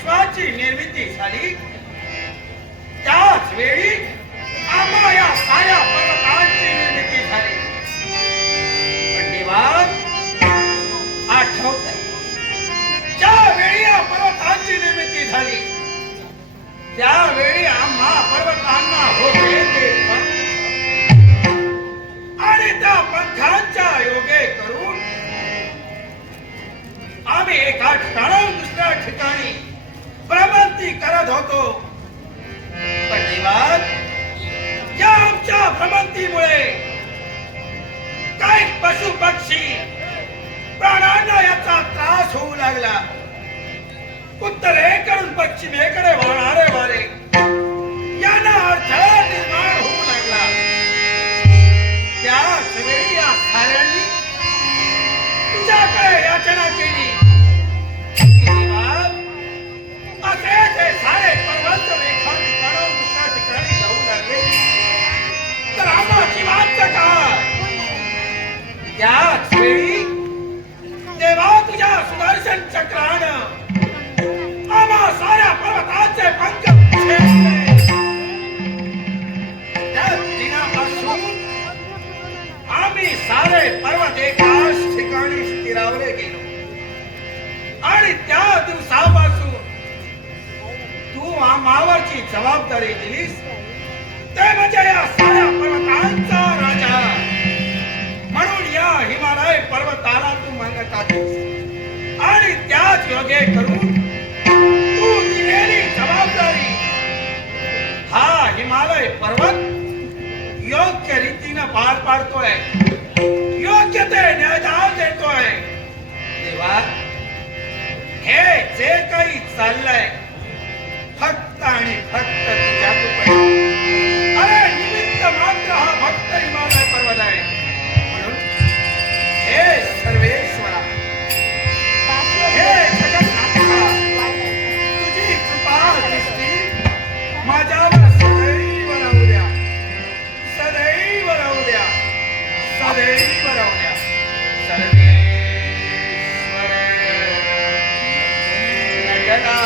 विश्वाची निर्मिती झाली त्याच वेळी आम्हा या साऱ्या पर्वतांची निर्मिती झाली. पण देवा आठवतंय ज्या वेळी या पर्वतांची निर्मिती झाली त्यावेळी आम्हा पर्वतांना होते ते पंख आणि त्या पंखांच्या योगे करून आम्ही एका ठिकाणाहून दुसऱ्या ठिकाणी भ्रमंती करत होतो. पण देवा या आमच्या भ्रमंतीमुळे काही पशु पक्षी प्राण्यांना याचा त्रास होऊ लागला. उत्तरेकडून पश्चिमेकडे वाहणारे वारे यांना अडथळा निर्माण होऊ लागला. त्याच वेळी या साऱ्यांनी तुझ्याकडे याचना केली. असे ते सारे पर्वत एका ठिकाणाहून दुसऱ्या ठिकाणी जाऊ लागले तर आम्हा जीवांचं काय? त्याच वेळी देवा तुझ्या सुदर्शन चक्रानं आम्हा साऱ्या पर्वताचे पंख छेदले. त्या दिनापासून आम्ही सारे पर्वत एकाच ठिकाणी स्थिरावले गेलो आणि त्या दिवसापासून तू आम्हावरची जबाबदारी दिलीस ते म्हणजे या साऱ्या पर्वतांचा राजा म्हणून या हिमालय पर्वताला तू मान्यता दिलीस आणि त्याच योगे करून तू दिलेली जबाबदारी हा हिमालय पर्वत योग्य रीतीने पार पाडतोय, योग्य ते न्यायदान देतोय. देवा हे जे काही चाललंय फक्त आणि फक्त तुझ्या कृपेने. अरे निमित्त मात्र हा भक्त हिमालय पर्वत आहे. म्हणून हे सर्वेश्वरा हे जगन्नाथा तुझी कृपा दृष्टी माझ्यावर सदैव राहू द्या, सदैव राहू द्या, सदैव राहू द्या. सर्वेश्वर नटना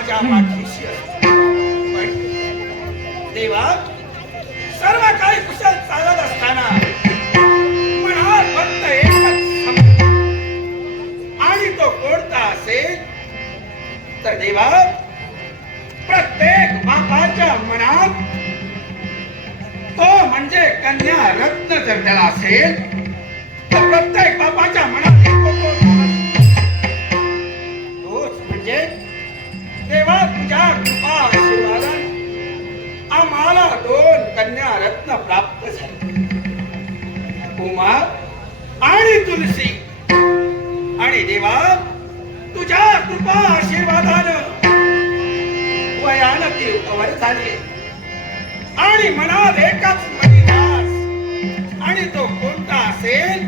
माझ्या पाठीशी असतो. पण देवा, सर्व काही कुशल चालत असताना मनात फक्त एकच समज, आणि तो कोणता असेल तर देवा, प्रत्येक बापाच्या मनात तो म्हणजे कन्या रत्न जर त्याला असेल तर प्रत्येक बापाच्या मनात तोच म्हणजे देवा तुझ्या कृपा आशीर्वादाने आम्हाला 2 कन्या रत्न प्राप्त झाले, उमा आणि तुलसी. आणि देवा तुझ्या कृपा आशीर्वादानं वयानं ती कवर झाली आणि मनात एकच मणिदास, आणि तो कोणता असेल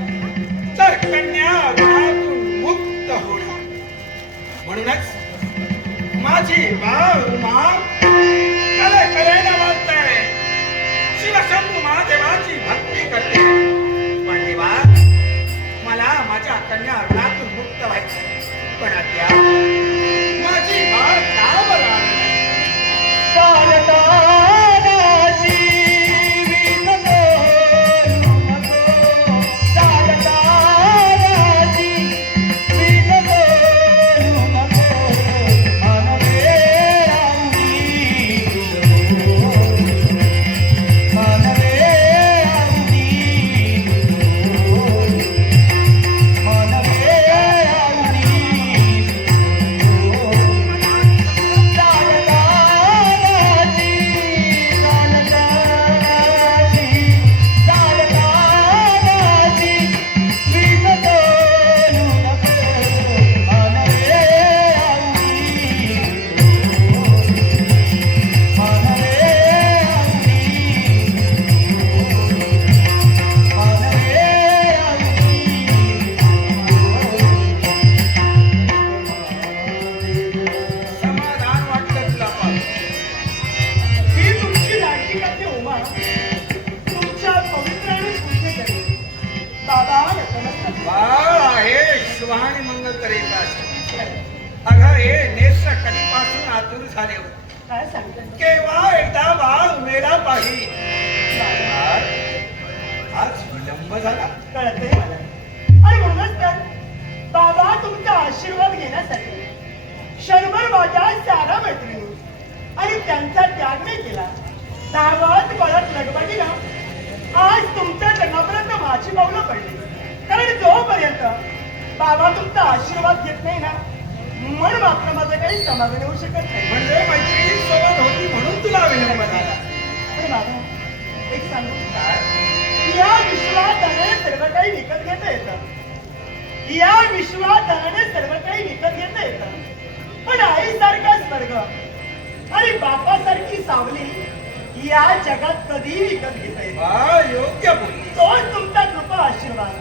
तर कन्या गुणातून मुक्त होणार. म्हणूनच माझी बाळ उमा कलेनं वाचते, शिवशंभू महादेवाची भक्ती करते. पण देवा, मला माझ्या कन्या गुणातून मुक्त व्हायचं, पण अद्याप माझी बाळ का बरं झाले होते. काय सांगता? केव्हा एकदा बाळ उमेला पाहिजे, आज विलंब झाला. कळतंय मला. आणि म्हणूनच तर बाबा तुमचा आशीर्वाद घेण्यासाठी शर्मर माझ्या सारा मैत्रिणी आणि त्यांचा त्याग नाही केला. धावात पळत लगबगीला आज तुमच्या जन्मापर्यंत माझी पावलं पडली. कारण जोपर्यंत बाबा तुमचा आशीर्वाद घेत नाही ना, मन मात्र माझं काही समाधान होऊ शकत नाही. म्हणजे मैत्रिणी सोबत होती म्हणून तुला विलंब झाला. पण बाबा एक सांगू, या विश्वात धनाने सर्व काही विकत घेता येतं. या विश्वात धनाने सर्व काही विकत घेता येतं. पण आईसारखा स्वर्ग आणि बापासारखी सावली या जगात कधीही विकत घेता येते. योग्य बोलली. तोच तुमचा कृपा आशीर्वाद,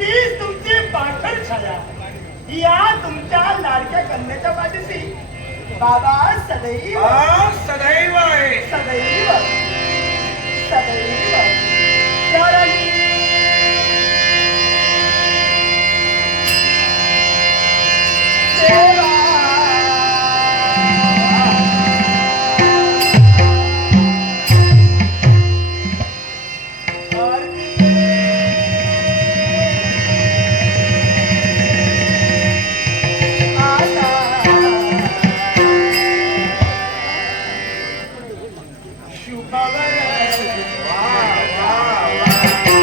तीच तुमची पाखर छाया या तुमच्या लाडक्या कन्याच्या पाठीशी बाबा सदैव सदैव आहे. सदैव सदैव राहिली. सेवा वा वा वा.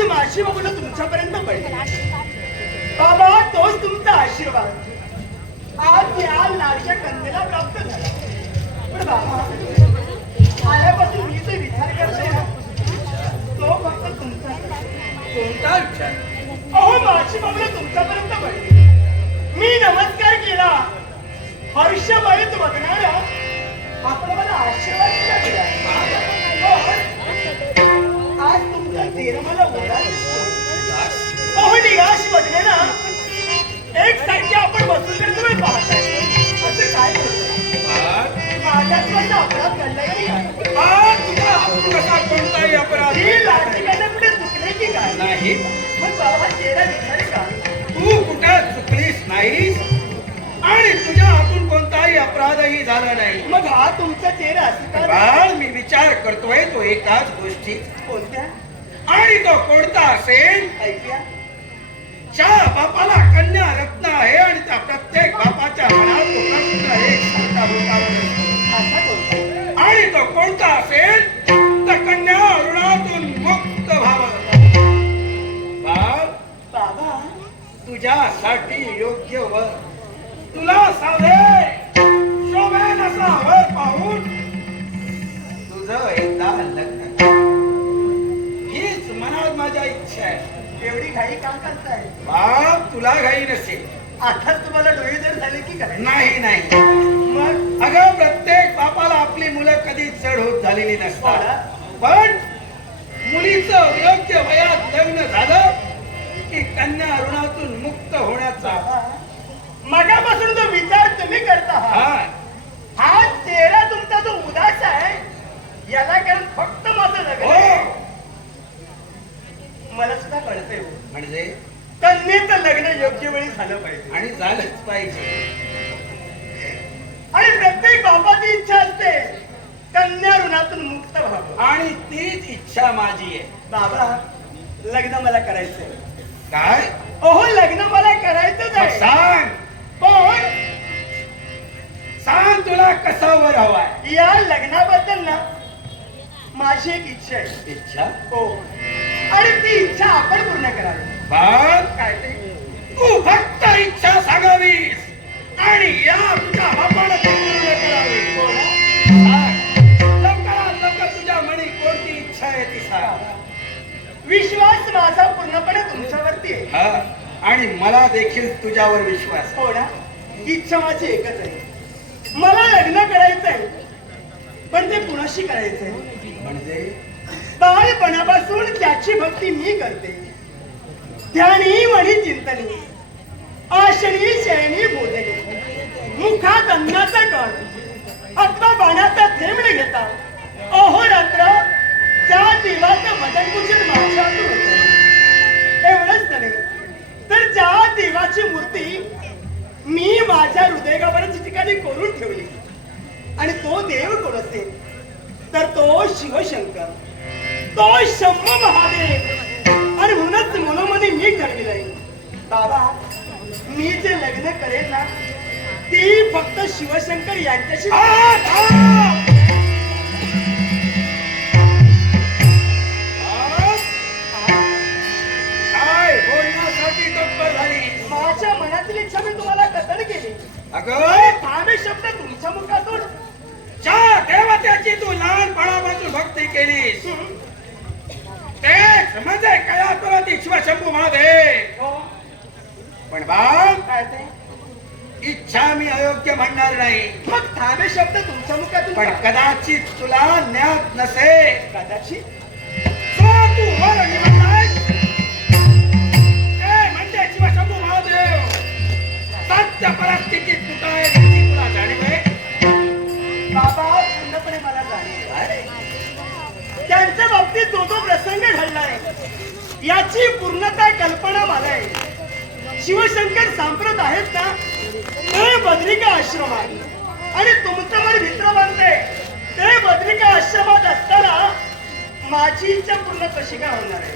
आज माझी बघून तुमच्यापर्यंत पडली. बाबा तोच तुमचा आशीर्वाद आज या लाडक्या कन्येला प्राप्त झाला. पण बाबा आल्यापासून मी जो विचार करते ना तो फक्त तुमचा. कोणता विचार? अहो माझी बघून तुमच्यापर्यंत पडली. मी नमस्कार केला, हर्षभरीत बघणारा आपण मला आशीर्वाद सुद्धा दिला. पण आज तुमचा चेहरा मला ओढा दिसतो. अहो निराश बघणे ना एक साईडला आपण बसून तर तुम्ही पाहताय असं काय करताय? माझ्यात कसा अपराध घडलाय की काय? तुझा हातून कसा कोणताही अपराध ही लाटकी कशा पुढे चुकले की काय? नाही. मग बाबा चेहरा विचार का? तू कुठं चुकलीस नाहीस आणि तुझ्या हातून कोणताही अपराधही झाला नाही. मग हा तुमचा चेहरा असं का? बाळ मी विचार करतोय तो एकाच गोष्टी कोणत्या? आणि तो कोणता असेल? ऐकूया. ज्या बापाला कन्या रत्न आहे आणि त्या प्रत्येक बापाच्या मनात तो प्रश्न एक सारखा होता. असा कोणता? आणि तो कोणता असेल तर कन्या ऋणातून मुक्त व्हावं. बाळ बाबा तुझ्यासाठी योग्य वर तुला साधे शोभेन असा वर पाहून तुझं एकदा लग्न कर. हीच मनात माझ्या इच्छा आहे. एवढी घाई का करताय? बाप तुला घाई नसेल. आताच तुम्हाला डोळे जर झाले की काय? नाही मग अगं प्रत्येक बापाला आपली मुलं कधी चढ होत झालेली नसतात. पण मुलीचं योग्य वयात लग्न झालं की कन्या ऋणातून मुक्त होण्याचा मगापासून जो विचार तुम्ही करता आहात, हा चेहरा तुमचा जो उदास आहे याला कारण फक्त माझं लग्न हो आहे. मला सुद्धा कळतंय हो. म्हणजे कन्येचं लग्न योग्य वेळी झालं पाहिजे आणि झालंच पाहिजे. आणि प्रत्येक बापाची इच्छा असते कन्या ऋणातून मुक्त व्हावं. आणि तीच इच्छा माझी आहे. बाबा लग्न मला करायचंय. काय? ओहो लग्न मला करायचंच मग आहे. सांग पण सांग तुला कसा वर हवाय? या लग्नाबद्दल ना माझी एक इच्छा आहे. इच्छा? हो आणि ती इच्छा आपण पूर्ण करावी. बाळ काय ते? तू फक्त इच्छा सांगावीस आणि या तुझ्या बापाला ती पूर्ण करावी. सांग लवकरात लवकर तुझ्या मनी कोणती इच्छा आहे ती सांग. विश्वास माझा पूर्णपणे तुमच्यावरती आहे. हा आणि मला देखील तुझ्यावर विश्वास. हो ना? इच्छा माझी एकच आहे. मला लग्न करायचंय पण ते कुणाशी करायचंय? म्हणजे बाळपणापासून त्याची भक्ती मी करते. ध्यानी म्हणी चिंतनी आशनी शयनी बोधनी मुखात अन्नाचा कण अथवा बाणाचा थेंब न घेता अहोरात्र त्या देवाचं भजनपूजन माझ्या हातून होतं. एवढंच नव्हे तर ज्या देवाची मूर्ती मी माझ्या हृदयगाभाराच्या ठिकाणी कोरून ठेवली आणि तो देव कोण असेल तर तो शिवशंकर, तो शंभू महादेव. आणि म्हणूनच मनोमनी मी ठरविलंय बाबा मी जे लग्न करेल ना ती फक्त शिवशंकर यांच्याशी. काय बोलण्यासाठी तत्पर झाली? माझ्या मनातील इच्छा मी तुम्हाला कथन केली. अगं ठामे शब्द तुमच्या मुखातून ज्या देवतेची तू लहानपणापासून भक्ती केलीस तेच म्हणजे कयापुराती शिवशंभू महादेव. हो पण बाळ काय ते? इच्छा मी अयोग्य म्हणणार नाही. मग ठामे शब्द तुमच्या मुखातून पण कदाचित तुला ज्ञात नसेल. कदाचित जो तू वर निवडलायस ते म्हणजे शिवशंभू महादेव. सत्य परिस्थितीत तू काय याची तुला जाणीव आहे? बाबा पूर्णपणे मला जाणीव. त्यांच्या बाबतीत जो जो प्रसंग घडलाय याची पूर्णतः कल्पना मला आहे. शिवशंकर सांप्रत आहेत ना ते बद्रिका आश्रमात आणि तुमचं मन मित्र बनते ते बद्रिका आश्रमात असताना माझी इच्छा पूर्ण कशी काय होणार आहे?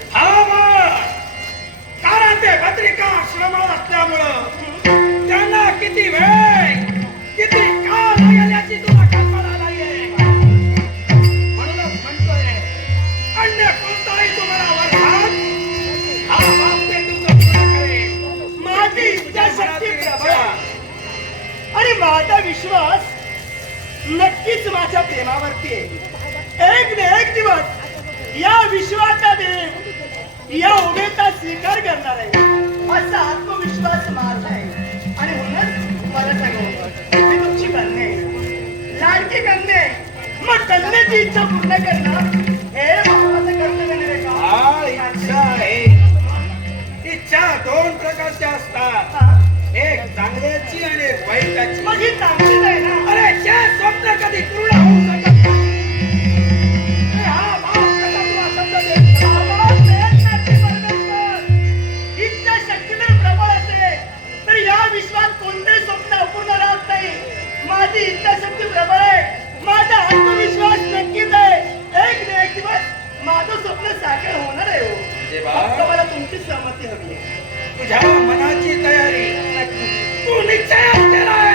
कारण ते भद्रिका आश्रमात असल्यामुळं त्यांना किती वेळ किती काळ लागेल याची तुला कल्पना नाहीये. म्हणूनच म्हणतोय अन्य कोणताही तुम्हाला वरदान माझा विश्वास नक्कीच माझ्या प्रेमावरती आहे. एक ना एक दिवस या विश्वाचा देव या उमेचा स्वीकार करणार आहे असा आत्मविश्वास माझा आहे. आणि म्हणूनच मला सांगू मी तुमची कन्या आहे, लाडकी कन्या आहे. मग कन्याची इच्छा पूर्ण करणं हे बाबाचं कर्तव्य नव्हे का? बाळ इच्छा आहे. इच्छा दोन प्रकारच्या असतात, हा. एक चांगल्याची आणि एक वाईटाची. मग ही चांगलीच आहे ना. अरे जे स्वप्न कधी पूर्ण होऊ शकत नाही. अरे हा बाप कसा तुला शब्द देतो? बाबा, प्रयत्नाची परमेश्वर. इच्छा शक्ती जर प्रबळ असेल तर या विश्वात कोणतेही स्वप्न अपूर्ण राहत नाही. माझी इच्छाशक्ती प्रबळ आहे, माझा आत्मविश्वास नक्कीच आहे. एक ना एक दिवस माझं स्वप्न साकार होणार आहे हो. फक्त मला तुमची सहमती हवी आहे. तुझ्या मनाची तयारी तू निश्चय केलाय.